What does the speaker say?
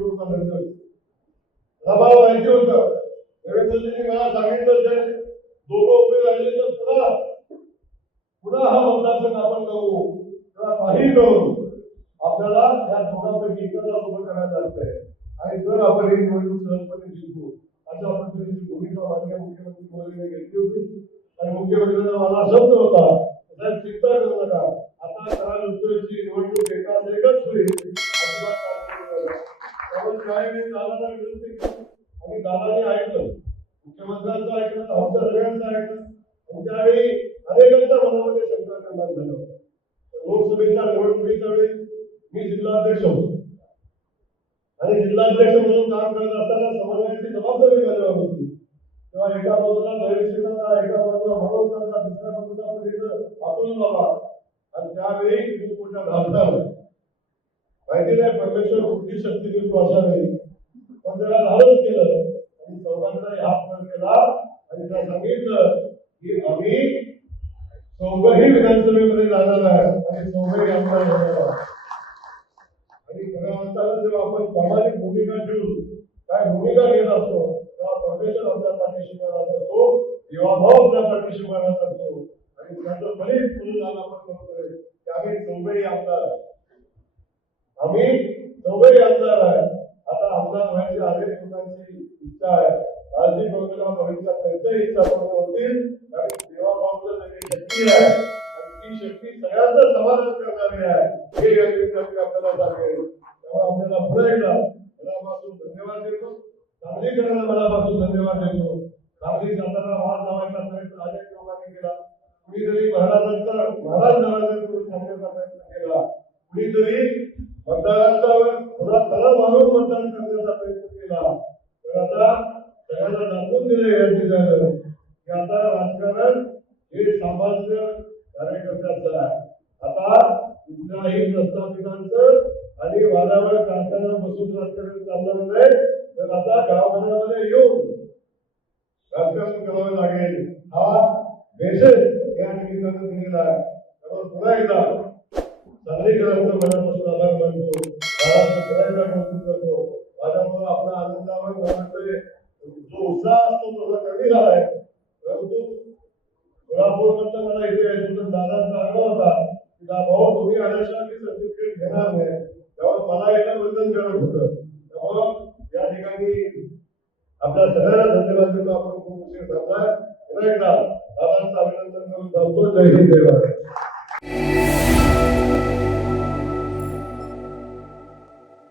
निवडून आलं. आम्हाला माहिती होतं देवेंद्रजींनी मला सांगितलं ते दोघं उभे राहिले तर पुन्हा हा मतदारसंघ आपण करू किंवा काही करू आपल्याला त्या दोघांपैकी एकाला सोबत करायला लागतंय आणि जर आपण ही निवडणूक सहजपणे जिंकू अशा पद्धतीची भूमिका माननीय मुख्यमंत्री मोदींनी घेतली होती. आणि मुख्यमंत्र्यांना मला शब्द होता साहेब चिंता करू नका आता कराल उत्तरेची निवडणूक एकच होईल त्यामुळे दादाला विनंती केली आणि दादाने ऐकलं मुख्यमंत्र्यांचं ऐकलं आमच्या सगळ्यांचं ऐकलं आणि त्यावेळी अनेकांच्या मनामध्ये शंका निर्माण झालं. लोकसभेच्या निवडणुकीच्या वेळी मी जिल्हाध्यक्ष होतो आणि जिल्हाध्यक्ष म्हणून काम करत असताना समन्वयाची जबाबदारी माझ्यावर होती. तेव्हा एका बाजूला धैर्यशीलता एका बाजूला मनोवता दुसऱ्या बाजूला आपण बाबा आणि त्यावेळी खूप मोठ्या धाडसाला माहिती नाही परमेश्वर बुद्धी शक्ती देतो अशा वेळी पण त्याला धाडस केलं आणि चौघांचा हात वर केला आणि त्याला सांगितलं की आम्ही चौघही विधानसभेमध्ये जाणार आहे आणि चौघही आमदार होणार आहे. आणि खऱ्या अर्थानं जेव्हा आपण प्रामाणिक भूमिका घेऊन काय भूमिका घेत असतो तेव्हा परमेश्वर आमच्या पाठीशी राहत असतो देवाभाव आपल्या पाठीशी राहत असतो आणि त्याचं फलित म्हणून आज आपण म्हणतोय की आम्ही चौघही आमदार आहे. आम्ही चौघही आमदार आहे. आता आमदार व्हायची अनेक लोकांची इच्छा आहे. आजही बघूया भविष्यात त्यांच्याही इच्छा पूर्ण होतील आणि देवाभावाला सगळी शक्ती आहे आणि ती शक्ती सगळ्यांचं समाधान करणारी आहे हे या ठिकाणी आपल्याला सांगेल. तेव्हा आपल्याला पुन्हा एकदा मनापासून धन्यवाद देतो. नागरिकांना मनापासून धन्यवाद देतो. नागरिक सातारा महाराज नावाचा प्रयत्न अनेक लोकांनी केला. कुणीतरी महाराज नावाचा सांगण्याचा प्रयत्न केला. कुणीतरी मतदारांचा थोडा तळा मारून मतदान करण्याचा प्रयत्न केला. पण आता सगळ्यांना दाखवून दिले या ठिकाणी की आता राजकारण हे सामान्य कार्यकर्त्याचं आहे. आता कुठल्याही प्रस्थापितांचं आणि वादावर कारखाना बसून राजकारण चालणार नाही तर आता गावघरामध्ये येऊन राजकारण करावं लागेल हा मेसेज या ठिकाणी दिलेला आहे. त्यामुळे पुन्हा एकदा नागरिकांचं मनापासून आभार मानतो. पुन्हा एकदा कौतुक करतो. माझ्यामुळे आपल्या आनंदावर मला जो उत्साह असतो तो कमी झालाय परंतु कोल्हापूरकडनं मला इथे यायचं दादांचा आग्रह होता की भाऊ तुम्ही आल्याशिवाय मी सर्टिफिकेट घेणार नाही त्यावर मला एकदा बंधन करत होतं. त्यामुळं या ठिकाणी आपल्या सगळ्यांना धन्यवाद देतो. आपण खूप उशीर थांबलाय. पुन्हा एकदा दादांचं अभिनंदन करून थांबतो. जय हिंद जय भारत.